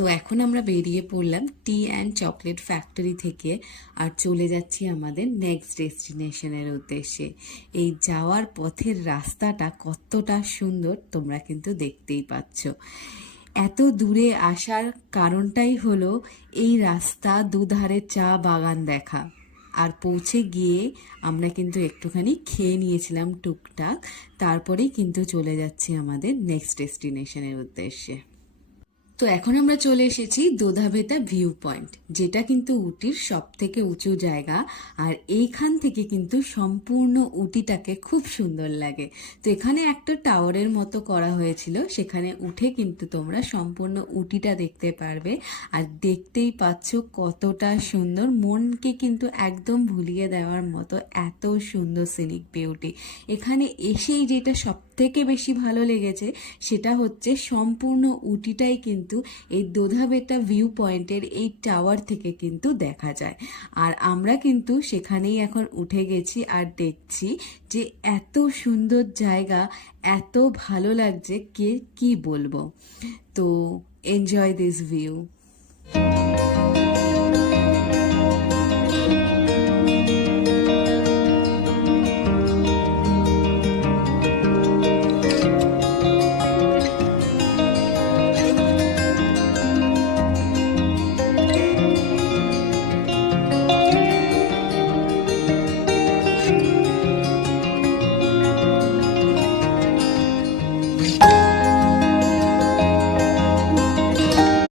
তো এখন আমরা বেরিয়ে পড়লাম টি অ্যান্ড চকলেট ফ্যাক্টরি থেকে, আর চলে যাচ্ছি আমাদের নেক্সট ডেস্টিনেশনের উদ্দেশ্যে। এই যাওয়ার পথের রাস্তাটা কতটা সুন্দর তোমরা কিন্তু দেখতেই পাচ্ছ। এত দূরে আসার কারণটাই হলো এই রাস্তা দুধারে চা বাগান দেখা। আর পৌঁছে গিয়ে আমরা কিন্তু একটুখানি খেয়ে নিয়েছিলাম টুকটাক, তারপরেই কিন্তু চলে যাচ্ছি আমাদের নেক্সট ডেস্টিনেশনের উদ্দেশ্যে। তো এখন আমরা চলে এসেছি দোধাবেতা ভিউ পয়েন্ট, যেটা কিন্তু উটির সব থেকে উঁচু জায়গা। আর এইখান থেকে কিন্তু সম্পূর্ণ উটিটাকে খুব সুন্দর লাগে। তো এখানে একটা টাওয়ারের মতো করা হয়েছিল, সেখানে উঠে কিন্তু তোমরা সম্পূর্ণ উটিটা দেখতে পারবে। আর দেখতেই পাচ্ছ কতটা সুন্দর, মনকে কিন্তু একদম ভুলিয়ে দেওয়ার মতো এত সুন্দর সিনিক বিউটি। এখানে এসেই যেটা সব থেকে বেশি ভালো লেগেছে সেটা হচ্ছে সম্পূর্ণ উটিটাই কিন্তু এই দোধাবেতা ভিউ পয়েন্টের এই টাওয়ার থেকে কিন্তু দেখা যায়। আর আমরা কিন্তু সেখানেই এখন উঠে গেছি আর দেখছি যে এত সুন্দর জায়গা, এত ভালো লাগছে কি বলবো। তো এনজয় দিস ভিউ।